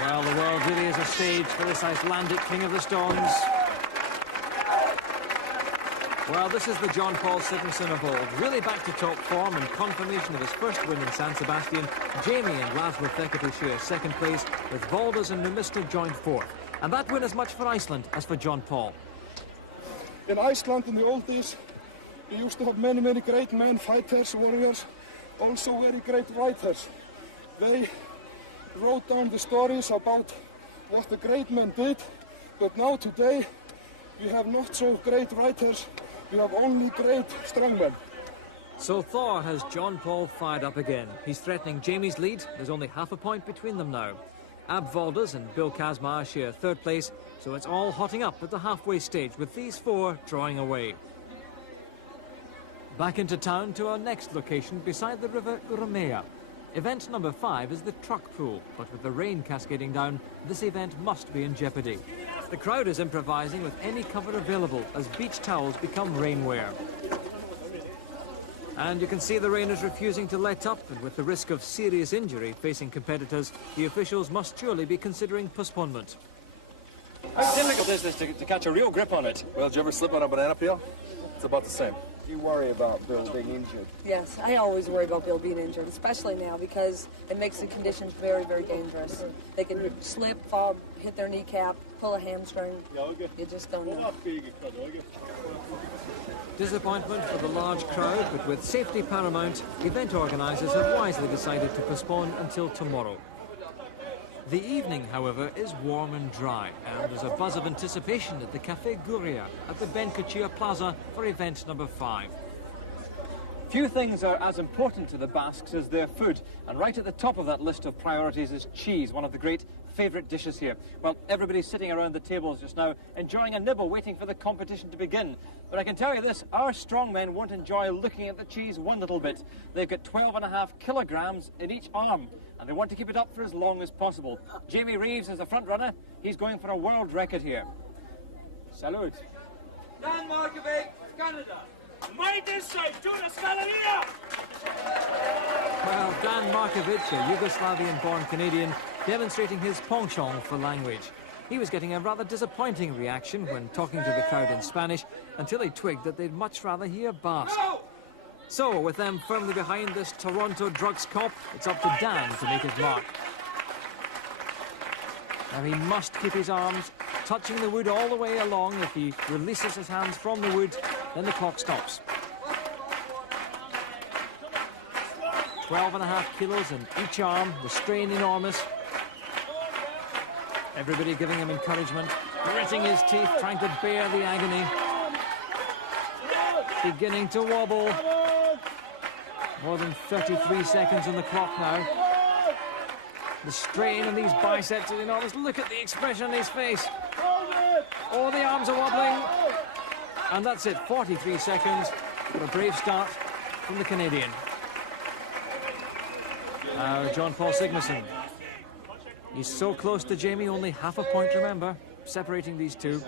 Well, the world really is a stage for this Icelandic King of the Stones. Well, this is the John Paul Sigmarsson of old, really back to top form and confirmation of his first win in San Sebastian. Jamie and Laszlo Fekete share 2nd place, with Volders and Numista joined 4th. And that win as much for Iceland as for John Paul. In Iceland in the old days, we used to have many, many great men, fighters, warriors, also very great writers. They wrote down the stories about what the great men did, but now today we have not so great writers, we have only great strongmen. So Thor has John Paul fired up again. He's threatening Jamie's lead. There's only half a point between them now. Ab Valdez and Bill Kazmaier share third place, so it's all hotting up at the halfway stage with these four drawing away. Back into town to our next location beside the river Urumea. Event number 5 is the truck pool, but with the rain cascading down, this event must be in jeopardy. The crowd is improvising with any cover available as beach towels become rainwear. And you can see the rain is refusing to let up, and with the risk of serious injury facing competitors, the officials must surely be considering postponement. How difficult is this to catch a real grip on it? Well, did you ever slip on a banana peel? It's about the same. Do you worry about Bill being injured? Yes, I always worry about Bill being injured, especially now because it makes the conditions very, very dangerous. They can slip, fall, hit their kneecap, pull a hamstring. You just don't know. Disappointment for the large crowd, but with safety paramount, event organisers have wisely decided to postpone until tomorrow. The evening, however, is warm and dry, and there's a buzz of anticipation at the Café Guria at the Ben Couture Plaza for event number 5. Few things are as important to the Basques as their food, and right at the top of that list of priorities is cheese, one of the great favourite dishes here. Well, everybody's sitting around the tables just now, enjoying a nibble, waiting for the competition to begin. But I can tell you this, our strongmen won't enjoy looking at the cheese one little bit. They've got 12.5 kilograms in each arm, and they want to keep it up for as long as possible. Jamie Reeves is the front runner. He's going for a world record here. Salute. Dan Markovic, Canada. Well, Dan Markovic, a Yugoslavian-born Canadian, demonstrating his penchant for language. He was getting a rather disappointing reaction when talking to the crowd in Spanish until he twigged that they'd much rather hear Basque. So, with them firmly behind this Toronto drugs cop, it's up to Dan to make his mark. Now he must keep his arms touching the wood all the way along. If he releases his hands from the wood, then the clock stops. 12.5 kilos in each arm, the strain enormous. Everybody giving him encouragement, gritting his teeth, trying to bear the agony. Beginning to wobble. More than 33 seconds on the clock now. The strain in these biceps is enormous. Look at the expression on his face. Oh, the arms are wobbling. And that's it, 43 seconds for a brave start from the Canadian. Now, John Paul Sigmarsson. He's so close to Jamie, only half a point, remember, separating these two.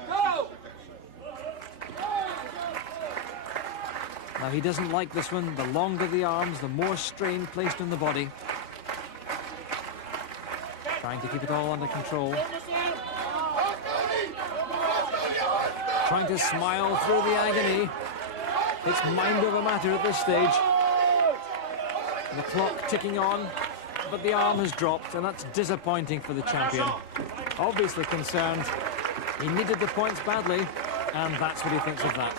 Now, he doesn't like this one. The longer the arms, the more strain placed on the body. Trying to keep it all under control. Trying to smile through the agony. It's mind over matter at this stage. The clock ticking on, but the arm has dropped, and that's disappointing for the champion. Obviously concerned. He needed the points badly, and that's what he thinks of that.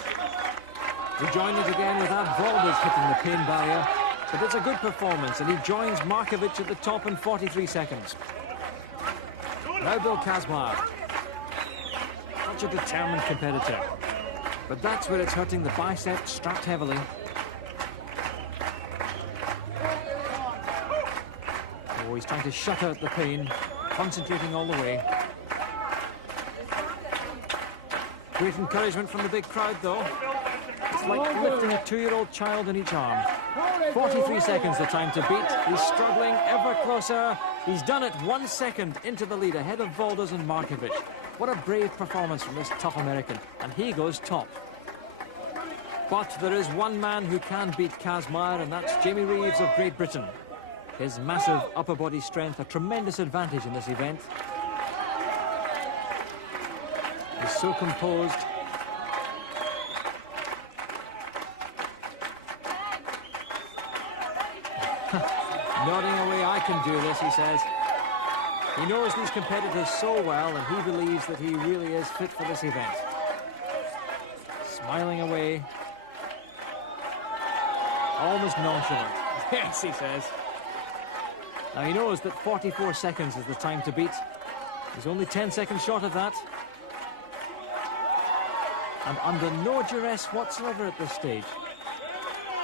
We join it again with Ab Valdez hitting the pain barrier, but it's a good performance, and he joins Markovic at the top in 43 seconds. Now Bill Kazmaier. Such a determined competitor. But that's where it's hurting the biceps, strapped heavily. Oh, he's trying to shut out the pain, concentrating all the way. Great encouragement from the big crowd, though. It's like lifting a 2-year-old child in each arm. 43 seconds the time to beat. He's struggling ever closer. He's done it 1 second into the lead, ahead of Valdez and Markovic. What a brave performance from this tough American, and he goes top. But there is one man who can beat Kazmaier, and that's Jamie Reeves of Great Britain. His massive upper body strength, a tremendous advantage in this event. He's so composed. Nodding away, I can do this, he says. He knows these competitors so well, and he believes that he really is fit for this event. Smiling away. Almost nonchalant. Yes, he says. Now he knows that 44 seconds is the time to beat. He's only 10 seconds short of that. And under no duress whatsoever at this stage.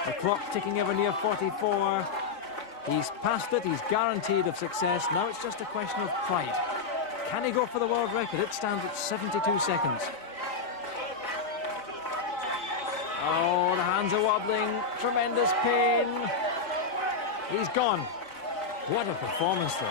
The clock ticking ever near 44. He's passed it, he's guaranteed of success. Now it's just a question of pride. Can he go for the world record? It stands at 72 seconds. Oh, the hands are wobbling. Tremendous pain. He's gone. What a performance, though.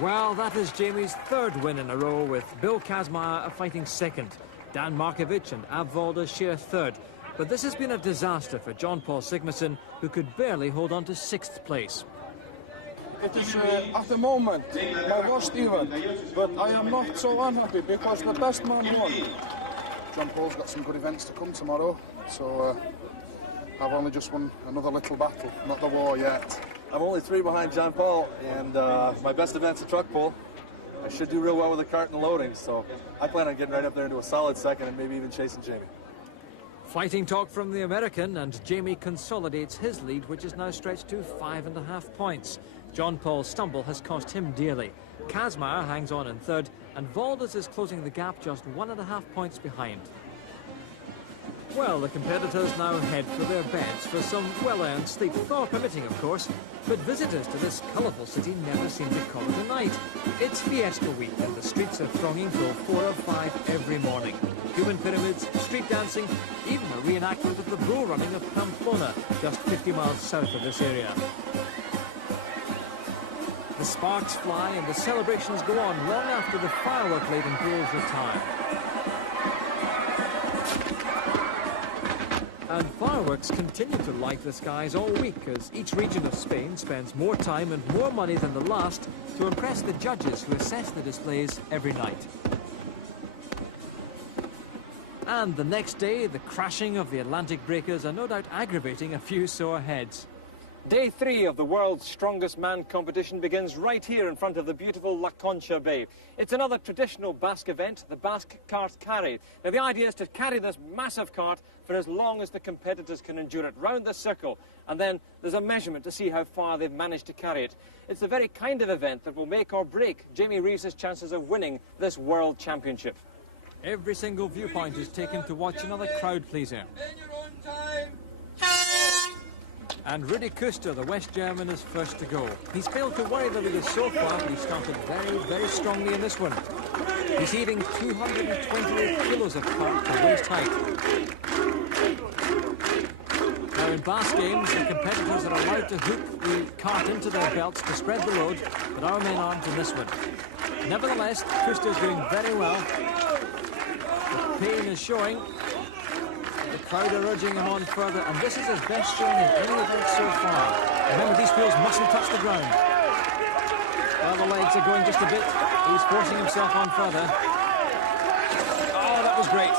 Well, that is Jamie's third win in a row, with Bill Kazmaier fighting second. Dan Markovic and Ab Walder share third. But this has been a disaster for John Paul Sigmarsson, who could barely hold on to sixth place. It is at the moment my worst event, but I am not so unhappy because the best man won. John Paul's got some good events to come tomorrow, so I've only just won another little battle, not the war yet. I'm only 3 behind John Paul, and my best event's a truck pull. I should do real well with the cart and the loading, so I plan on getting right up there into a solid second and maybe even chasing Jamie. Fighting talk from the American, and Jamie consolidates his lead, which is now stretched to 5.5 points. John Paul's stumble has cost him dearly. Kazmaier hangs on in third, and Valdez is closing the gap just 1.5 points behind. Well, the competitors now head for their beds for some well-earned sleep, thaw permitting, of course. But visitors to this colourful city never seem to call it a night. It's Fiesta Week, and the streets are thronging till 4 or 5 every morning. Human pyramids, street dancing, even a reenactment of the bull running of Pamplona, just 50 miles south of this area. The sparks fly and the celebrations go on long after the firework-laden bulls retire. And fireworks continue to light the skies all week, as each region of Spain spends more time and more money than the last to impress the judges who assess the displays every night. And the next day, the crashing of the Atlantic breakers are no doubt aggravating a few sore heads. Day 3 of the world's strongest man competition begins right here in front of the beautiful La Concha Bay. It's another traditional Basque event, the Basque Cart Carry. Now, the idea is to carry this massive cart for as long as the competitors can endure it, round the circle, and then there's a measurement to see how far they've managed to carry it. It's the very kind of event that will make or break Jamie Reeves' chances of winning this World Championship. Every single viewpoint is taken to watch another crowd pleaser. And Rudi Kuster, the West German, is first to go. He's failed to worry the leaders so far, but he started very, very strongly in this one. He's heaving 228 kilos of cart to waist height. Now in Basque games, the competitors are allowed to hook the cart into their belts to spread the load, but our men aren't in this one. Nevertheless, Kuster's doing very well. The pain is showing. The crowd are urging him on further, and this is his best showing in any event so far. Remember, these wheels mustn't touch the ground. Well, the legs are going just a bit. He's forcing himself on further. Oh, that was great.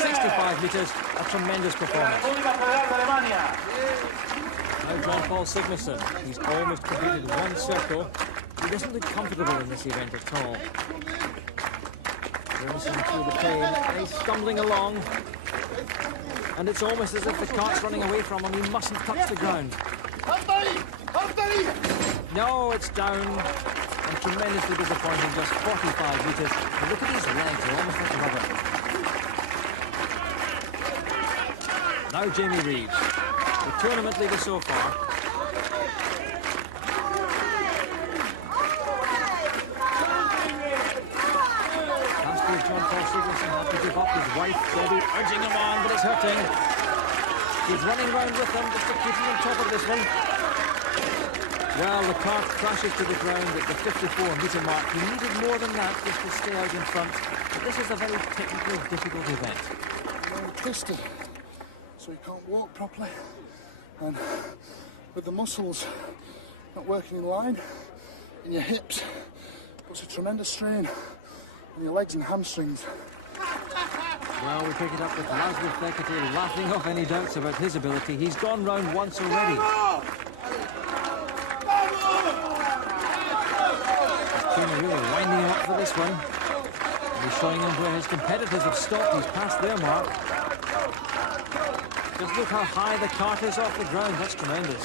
65 metres, a tremendous performance. Now John Paul Sigmarsson. He's almost completed one circle. He doesn't look comfortable in this event at all. Grimacing through the pain, and he's stumbling along. And it's almost as if the cart's running away from him. He mustn't touch the ground. No, it's down. And tremendously disappointing, just 45 metres. And look at his legs, they're almost like rubber. Now Jamie Reeves, the tournament leader so far. John Paul Sigmarsson had to give up. His wife, Debbie, urging him on, but it's hurting. He's running around with them just to keep him on top of this one. Well, the cart crashes to the ground at the 54-metre mark. He needed more than that just to stay out in front. But this is a very technically difficult event. Very twisted, so you can't walk properly. And with the muscles not working in line in your hips, puts a tremendous strain on your legs and hamstrings. Well, we pick it up with Laszlo Fekete laughing off any doubts about his ability. He's gone round once already. Trainer really winding him up for this one. He's showing him where his competitors have stopped. He's passed their mark. Just look how high the cart is off the ground. That's tremendous.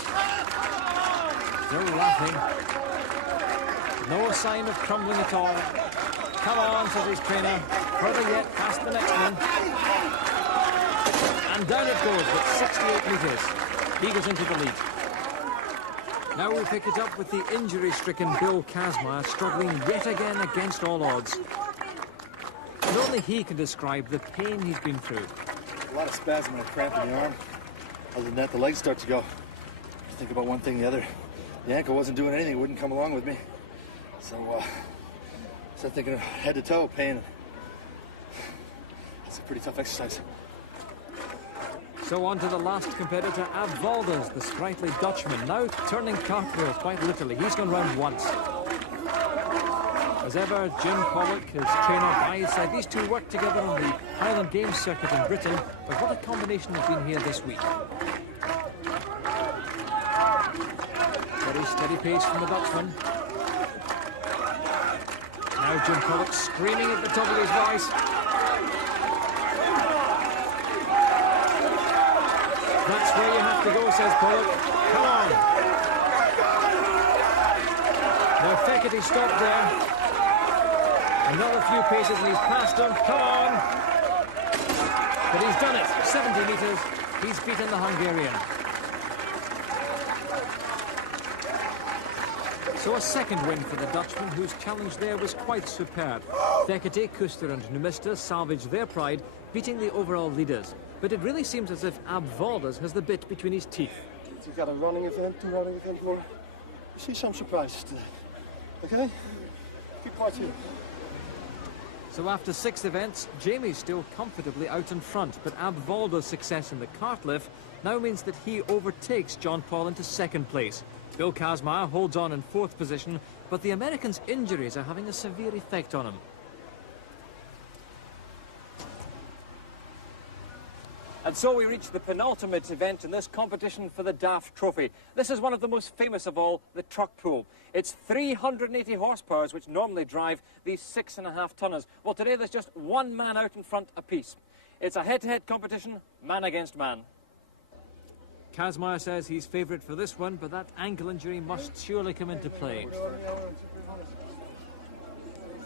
Still laughing. No sign of crumbling at all. Come on, says his trainer. Further yet, past the next one. And down it goes with 68 metres. He goes into the lead. Now we pick it up with the injury-stricken Bill Kazmaier struggling yet again against all odds. And only he can describe the pain he's been through. A lot of spasm and a cramp in the arm. Other than that, the legs start to go. Think about one thing, the other. The ankle wasn't doing anything, it wouldn't come along with me. So, started thinking of head to toe pain. It's a pretty tough exercise. So on to the last competitor, Ab Valdez, the sprightly Dutchman, now turning cartwheels quite literally. He's gone round once. As ever, Jim Pollock, his trainer by his side. These two work together on the Highland Games circuit in Britain, but what a combination has been here this week. Very steady pace from the Dutchman. Now Jim Pollock screaming at the top of his voice. That's where you have to go, says Pollock. Come on. Now Fekete stopped there. Another few paces and he's passed him. Come on. But he's done it. 70 metres. He's beaten the Hungarian. So a second win for the Dutchman, whose challenge there was quite superb. Fekete, Kuster and Numista salvaged their pride, beating the overall leaders. But it really seems as if Ab Valdez has the bit between his teeth. We've got a running event, two running event more. You see some surprises today. Okay? Keep watching. So after 6 events, Jamie's still comfortably out in front, but Ab Valdez's success in the cart lift now means that he overtakes John Paul into second place. Bill Kazmaier holds on in 4th position, but the American's injuries are having a severe effect on him. And so we reach the penultimate event in this competition for the Daft Trophy. This is one of the most famous of all, the truck pull. It's 380 horsepower, which normally drive these 6.5 tonners. Well, today there's just one man out in front apiece. It's a head-to-head competition, man against man. Kazmaier says he's favourite for this one, but that ankle injury must surely come into play.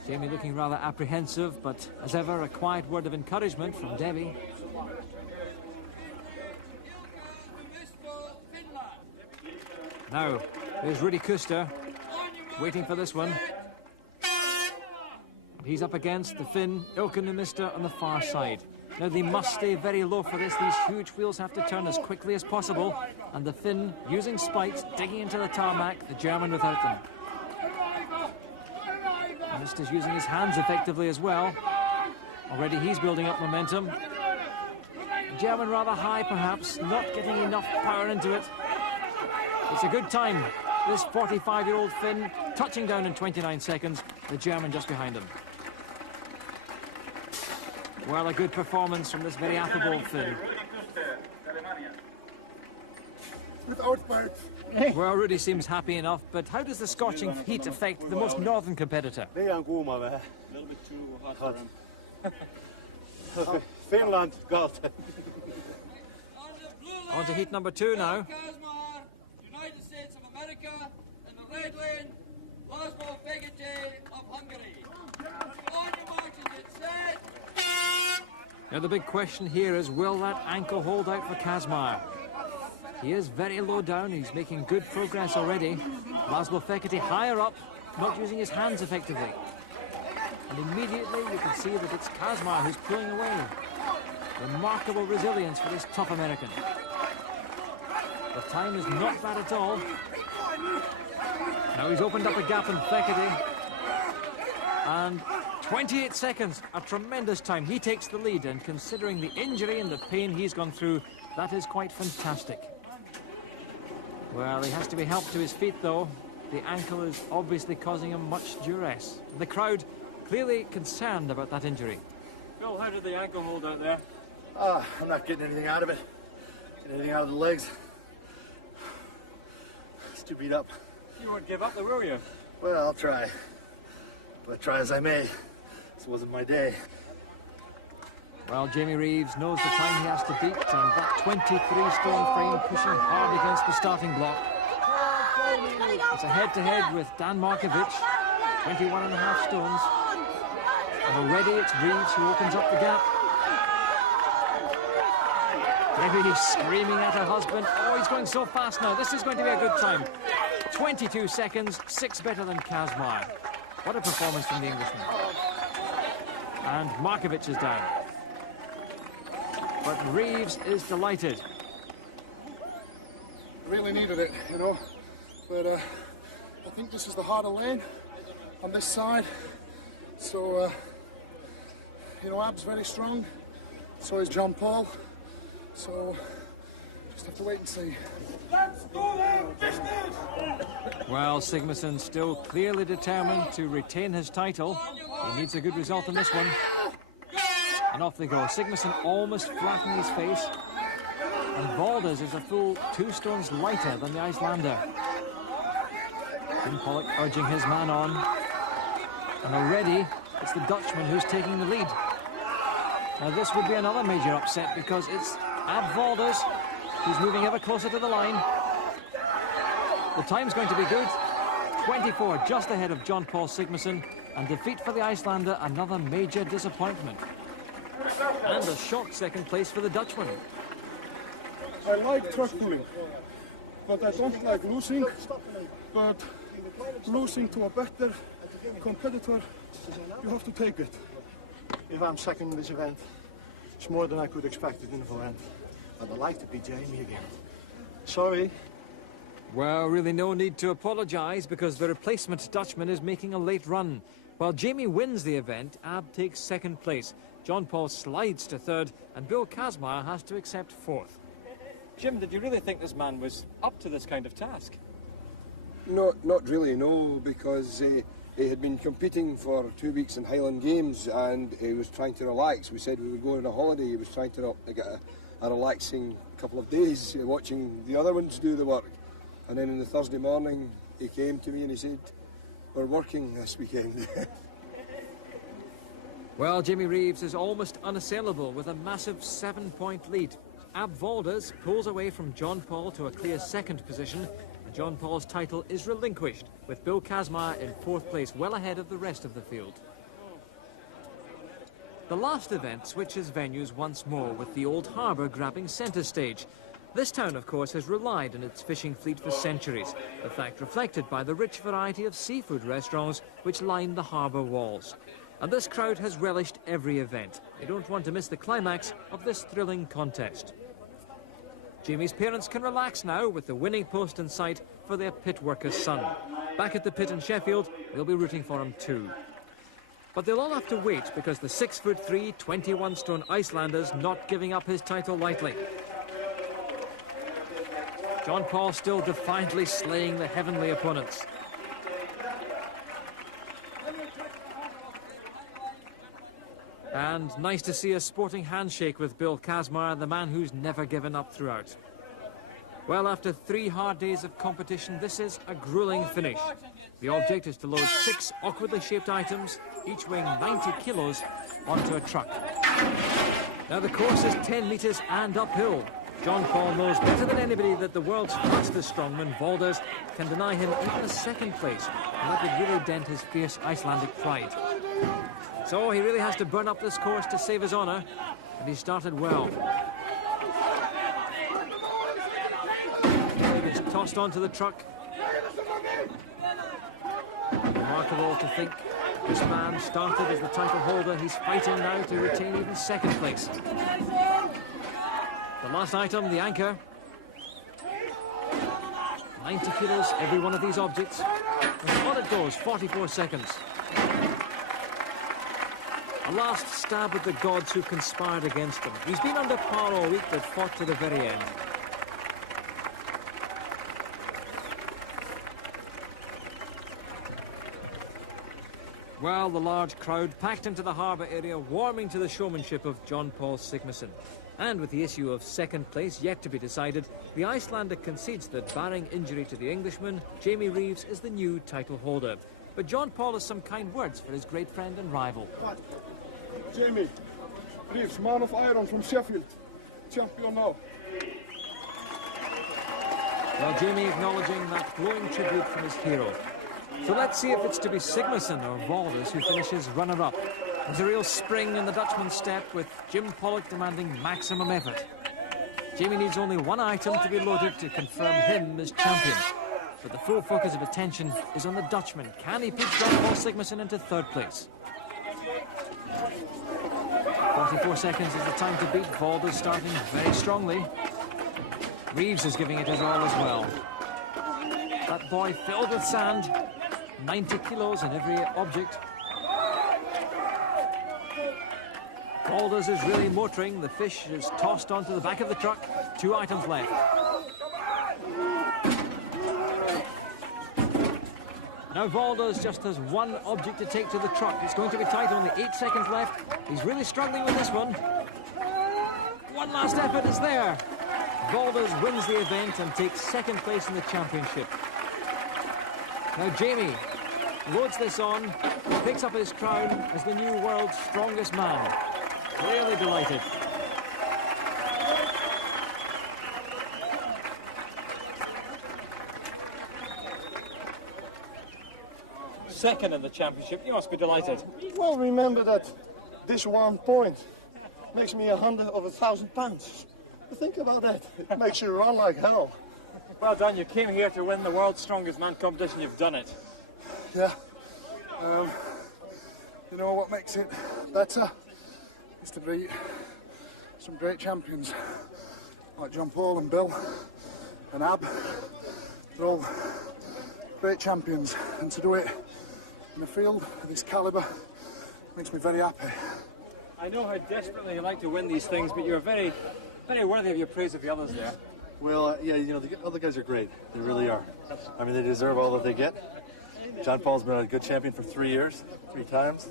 Jamie looking rather apprehensive, but as ever, a quiet word of encouragement from Debbie. Now, there's Rudy Kuster, waiting for this one. He's up against the Finn, Ilkka Numista on the far side. Now they must stay very low for this. These huge wheels have to turn as quickly as possible. And the Finn, using spikes, digging into the tarmac, the German without them. Numista's using his hands effectively as well. Already he's building up momentum. The German rather high perhaps, not getting enough power into it. It's a good time. This 45-year-old Finn touching down in 29 seconds. The German just behind him. Well, a good performance from this very affable Finn. Well, Rudy seems happy enough, but how does the scorching heat affect the most northern competitor? A little bit too hot for him. Finland got it. On to heat number 2 now. United States of America, in the red lane, Laszlo Fekete of Hungary. On your marches, it's set. Now the big question here is, will that ankle hold out for Kazmaier? He is very low down, he's making good progress already. Laszlo Fekete higher up, not using his hands effectively. And immediately you can see that it's Kazmaier who's pulling away. Remarkable resilience for this tough American. The time is not bad at all. Now he's opened up a gap in Fekete. And 28 seconds, a tremendous time. He takes the lead, and considering the injury and the pain he's gone through, that is quite fantastic. Well, he has to be helped to his feet, though. The ankle is obviously causing him much duress. The crowd clearly concerned about that injury. Phil, how did the ankle hold out there? I'm not getting anything out of it. Getting anything out of the legs. It's too beat up. You won't give up, though, will you? Well, I'll try. But try as I may, this wasn't my day. Well, Jamie Reeves knows the time he has to beat, and that 23-stone frame pushing hard against the starting block. It's a head-to-head with Dan Markovic, 21.5 stones. And already it's Reeves who opens up the gap. Debbie screaming at her husband. Oh, he's going so fast now. This is going to be a good time. 22 seconds, 6 better than Kazmar. What a performance from the Englishman. And Markovic is down. But Reeves is delighted. Really needed it, you know. But I think this is the harder lane on this side. So, you know, Ab's very strong. So is John Paul. So, just have to wait and see. Let's go then, business! Well, Sigmarsson still clearly determined to retain his title. He needs a good result in this one. And off they go. Sigmarsson almost flattened his face. And Valdez is a full 2 stones lighter than the Icelander. Jim Pollock urging his man on. And already it's the Dutchman who's taking the lead. Now this would be another major upset because it's Ab Valdez who's moving ever closer to the line. The time's going to be good. 24 just ahead of John Paul Sigmarsson, and defeat for the Icelander another major disappointment. And a shocked second place for the Dutchman. I like truck pulling, but I don't like losing. But losing to a better competitor, you have to take it. If I'm second in this event, it's more than I could expect in the event. And I'd like to beat Jamie again. Sorry. Well, really no need to apologise because the replacement Dutchman is making a late run. While Jamie wins the event, Ab takes second place. John Paul slides to third, and Bill Kazmaier has to accept fourth. Jim, did you really think this man was up to this kind of task? No, not really, no, because he had been competing for 2 weeks in Highland Games and he was trying to relax. We said we would go on a holiday. He was trying to get a relaxing couple of days watching the other ones do the work. And then on the Thursday morning, he came to me and he said, "We're working this weekend." Well, Jamie Reeves is almost unassailable with a massive 7-point lead. Ab Valdez pulls away from John Paul to a clear second position, and John Paul's title is relinquished, with Bill Kazmaier in fourth place, well ahead of the rest of the field. The last event switches venues once more, with the Old Harbour grabbing centre stage. This town, of course, has relied on its fishing fleet for centuries, a fact reflected by the rich variety of seafood restaurants which line the harbour walls. And this crowd has relished every event. They don't want to miss the climax of this thrilling contest. Jamie's parents can relax now with the winning post in sight for their pit worker's son. Back at the pit in Sheffield, they'll be rooting for him too. But they'll all have to wait because the 6'3", 21-stone Icelander's not giving up his title lightly. John Paul still defiantly slaying the heavenly opponents. And nice to see a sporting handshake with Bill Kazmaier, the man who's never given up throughout. Well, after 3 hard days of competition, this is a gruelling finish. The object is to load 6 awkwardly shaped items, each weighing 90 kilos, onto a truck. Now the course is 10 metres and uphill. John Paul knows better than anybody that the world's fastest strongman, Valdez, can deny him even a second place, and that would really dent his fierce Icelandic pride. So he really has to burn up this course to save his honour, and he started well. He gets tossed onto the truck. Remarkable to think this man started as the title holder. He's fighting now to retain even second place. The last item, the anchor. 90 kilos, every one of these objects. And on it goes, 44 seconds. A last stab at the gods who conspired against him. He's been under par all week, but fought to the very end. Well, the large crowd packed into the harbour area, warming to the showmanship of John Paul Sigmarsson. And with the issue of second place yet to be decided, the Icelander concedes that, barring injury to the Englishman, Jamie Reeves is the new title holder. But John Paul has some kind words for his great friend and rival. Jamie Reeves, man of iron from Sheffield, champion now. Well, Jamie acknowledging that glowing tribute from his hero. So let's see if it's to be Sigmarsson or Valdez who finishes runner-up. There's a real spring in the Dutchman's step, with Jim Pollock demanding maximum effort. Jamie needs only one item to be loaded to confirm him as champion. But the full focus of attention is on the Dutchman. Can he put John Paul Sigmarsson into third place? 44 seconds is the time to beat. Valdes starting very strongly. Reeves is giving it his all as well. That boy filled with sand. 90 kilos in every object. Valdes is really motoring. The fish is tossed onto the back of the truck. 2 items left. Now Valdes just has one object to take to the truck. It's going to be tight, only 8 seconds left. He's really struggling with this one. One last effort is there. Valdes wins the event and takes second place in the championship. Now Jamie loads this on, picks up his crown as the new world's strongest man. Clearly delighted. Second in the championship, you must be delighted. Well, remember that this 1 point makes me 100 of 1,000 pounds. Think about that. It makes you run like hell. Well done, you came here to win the World's Strongest Man competition, you've done it. Yeah. You know what makes it better is to beat some great champions like John Paul and Bill and Ab. They're all great champions, and to do it in a field of this calibre makes me very happy. I know how desperately you like to win these things, but you're very, very worthy of your praise of the others there. Well, yeah, you know, the other guys are great. They really are. I mean, they deserve all that they get. John Paul's been a good champion for 3 years, 3 times.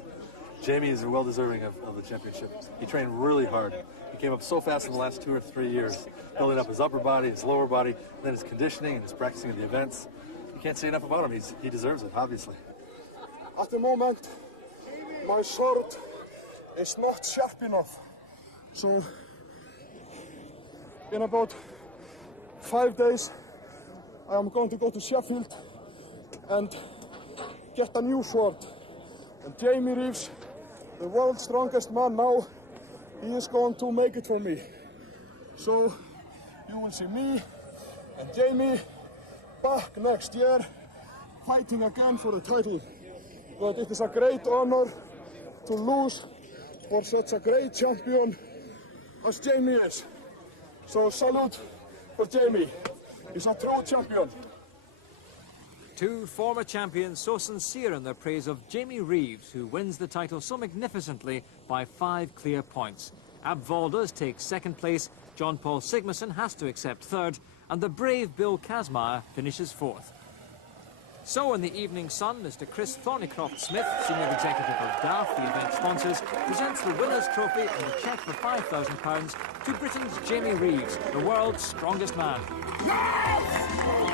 Jamie is well deserving of the championship. He trained really hard. He came up so fast in the last 2 or 3 years, building up his upper body, his lower body, and then his conditioning and his practicing at the events. You can't say enough about him. He deserves it, obviously. At the moment, my sword is not sharp enough. So, in about 5 days, I am going to go to Sheffield and get a new sword. And Jamie Reeves, the world's strongest man now, he is going to make it for me. So, you will see me and Jamie back next year, fighting again for the title. But it is a great honor to lose for such a great champion as Jamie is. So salute for Jamie. He's a true champion. 2 former champions so sincere in their praise of Jamie Reeves, who wins the title so magnificently by 5 clear points. Ab Valdes takes second place, John Paul Sigmarsson has to accept third, and the brave Bill Kazmaier finishes fourth. So in the evening sun, Mr. Chris Thornycroft-Smith, Senior Executive of DAF, the event sponsors, presents the winner's trophy and a cheque for £5,000 to Britain's Jamie Reeves, the world's strongest man. Yes!